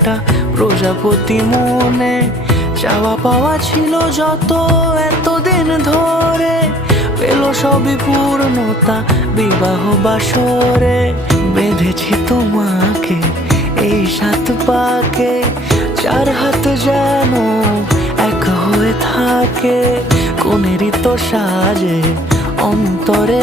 একটা প্রজাপতি মনে। চাওয়া পাওয়া ছিল যত এতদিন ধরে, পেল সবই পূর্ণতা বিবাহ বাসরে। বেঁধেছি তোমাকে এই 7 পাকে, 4 হাত যেন এক হয়ে থাকে। কোনেরই তো সাজে অন্তরে